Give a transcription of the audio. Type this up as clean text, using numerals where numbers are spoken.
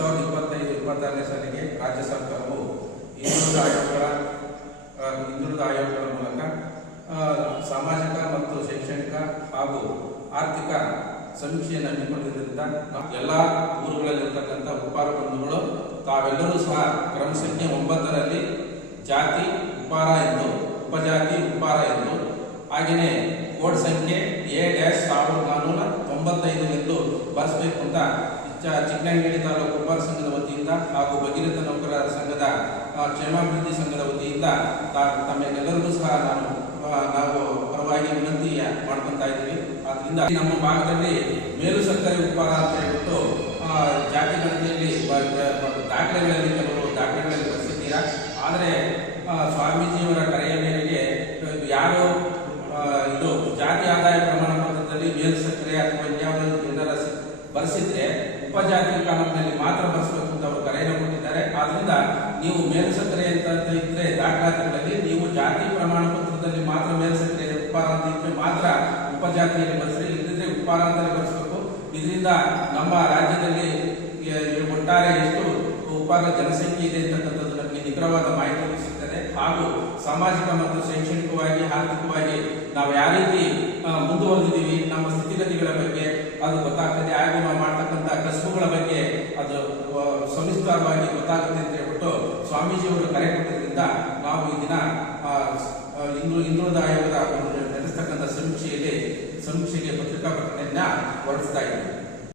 2025-26ನೇ ಸಾಲಿಗೆ ರಾಜ್ಯ ಸರ್ಕಾರವು ಹಿಂದುಳಿದ ಆಯೋಗಗಳ ಮೂಲಕ ಸಾಮಾಜಿಕ ಮತ್ತು ಶೈಕ್ಷಣಿಕ ಹಾಗೂ ಆರ್ಥಿಕ ಸಮೀಕ್ಷೆಯನ್ನು ಹಮ್ಮಿಕೊಂಡಿದ್ದರಿಂದ ಎಲ್ಲ ಊರುಗಳಲ್ಲಿರ್ತಕ್ಕಂಥ ಉಪ್ಪಾರ ಬಂಧುಗಳು ತಾವೆಲ್ಲರೂ ಸಹ ಕ್ರಮ ಸಂಖ್ಯೆ 9ರಲ್ಲಿ ಜಾತಿ ಉಪ್ಪಾರ ಎಂದು, ಉಪಜಾತಿ ಉಪ್ಪಾರ ಎಂದು, ಹಾಗೆಯೇ ಕೋಡ್ ಸಂಖ್ಯೆ A-1495 ಎಂದು ಬರೆಸಬೇಕು ಅಂತ ಚಿಕ್ಕನಹಳ್ಳಿ ತಾಲೂಕು ಉಪ್ಪಾರ ಸಂಘದ ವತಿಯಿಂದ ಹಾಗೂ ಭಗೀರಥ ನೌಕರರ ಸಂಘದ ಕ್ಷೇಮಾಭಿವೃದ್ಧಿ ಸಂಘದ ವತಿಯಿಂದ ತಮ್ಮೆಲ್ಲರಿಗೂ ಸಹ ನಾವು ಪರವಾಗಿ ವಿನಂತಿ ಮಾಡ್ಕೊತಾ ಇದ್ದೀವಿ. ಆದ್ದರಿಂದ ನಮ್ಮ ಭಾಗದಲ್ಲಿ ಮೇಲು ಸಕ್ಕರೆ ಉಪ್ಪಾರ ಅಂತ ಹೇಳ್ಬಿಟ್ಟು ಜಾತಿ ಗಣತಿಯಲ್ಲಿ ದಾಖಲೆಗಳಲ್ಲಿ ಕೆಲವರು ದಾಖಲೆಗಳಲ್ಲಿ ಬರೆಸಿದ್ದೀರಾ. ಆದರೆ ಸ್ವಾಮೀಜಿಯವರ ಕರೆಯ ಮೇರೆಗೆ ಯಾರು ಇದು ಜಾತಿ ಆದಾಯ ಪ್ರಮಾಣ ಪತ್ರದಲ್ಲಿ ಮೇಲು ಸಕ್ಕರೆ ಅಥವಾ ಇನ್ಯಾವುದಾದ್ರು ಏನಾರ ಬರೆಸಿದ್ರೆ ಉಪಜಾತಿ ಕಾನೂನಿನಲ್ಲಿ ಮಾತ್ರ ಬರೆಸಬೇಕು ಅಂತ ಅವರು ಕರೆಯನ್ನು ಕೊಟ್ಟಿದ್ದಾರೆ. ಆದ್ರಿಂದ ನೀವು ಮೇಲು ಸಕ್ಕರೆ ಅಂತ ಇದ್ರೆ ದಾಖಲಾತಿಗಳಲ್ಲಿ ನೀವು ಜಾತಿ ಪ್ರಮಾಣ ಪತ್ರದಲ್ಲಿ ಮಾತ್ರ ಮೇಲು ಸಕ್ಕರೆ ಉಪ್ಪಾರ ಅಂತ ಇದ್ರೆ ಮಾತ್ರ ಉಪಜಾತಿಯಲ್ಲಿ ಬರೆಸ್ರಿ, ಇಲ್ಲದಿದ್ರೆ ಉಪ್ಪಾರ ಅಂತಲೇ ಬರೆಸಬೇಕು. ಇದರಿಂದ ನಮ್ಮ ರಾಜ್ಯದಲ್ಲಿ ಒಟ್ಟಾರೆ ಎಷ್ಟು ಉಪ್ಪಾರ ಜನಸಂಖ್ಯೆ ಇದೆ ಅಂತಕ್ಕಂಥದ್ದು ನಮಗೆ ನಿಖರವಾದ ಮಾಹಿತಿ ಸಿಗ್ತದೆ. ಹಾಗೂ ಸಾಮಾಜಿಕ ಮತ್ತು ಶೈಕ್ಷಣಿಕವಾಗಿ ಆರ್ಥಿಕವಾಗಿ ನಾವು ಯಾವ ರೀತಿ ಮುಂದುವರೆದಿದ್ದೀವಿ, ನಮ್ಮ ಸ್ಥಿತಿಗತಿಗಳ ಬಗ್ಗೆ ಅದು ಗೊತ್ತಾಗ್ತದೆ. ಹಾಗೂ ನಾವು ಮಾಡ್ತಕ್ಕಂಥ ಕಸುಬುಗಳ ಬಗ್ಗೆ ಅದು ಸವಿಸ್ತಾರವಾಗಿ ಗೊತ್ತಾಗುತ್ತೆ ಅಂತ ಹೇಳ್ಬಿಟ್ಟು ಸ್ವಾಮೀಜಿಯವರು ಕರೆ ಕೊಟ್ಟಿದ್ದರಿಂದ ನಾವು ಈ ದಿನ ಹಿಂದುಳಿದ ಆಯೋಗದ ನಡೆಸ್ತಕ್ಕಂಥ ಸಮೀಕ್ಷೆಗೆ ಪತ್ರಿಕಾ ಪ್ರಕಟಣೆಯನ್ನ ಹೊರಡಿಸ್ತಾ ಇದ್ದೀವಿ.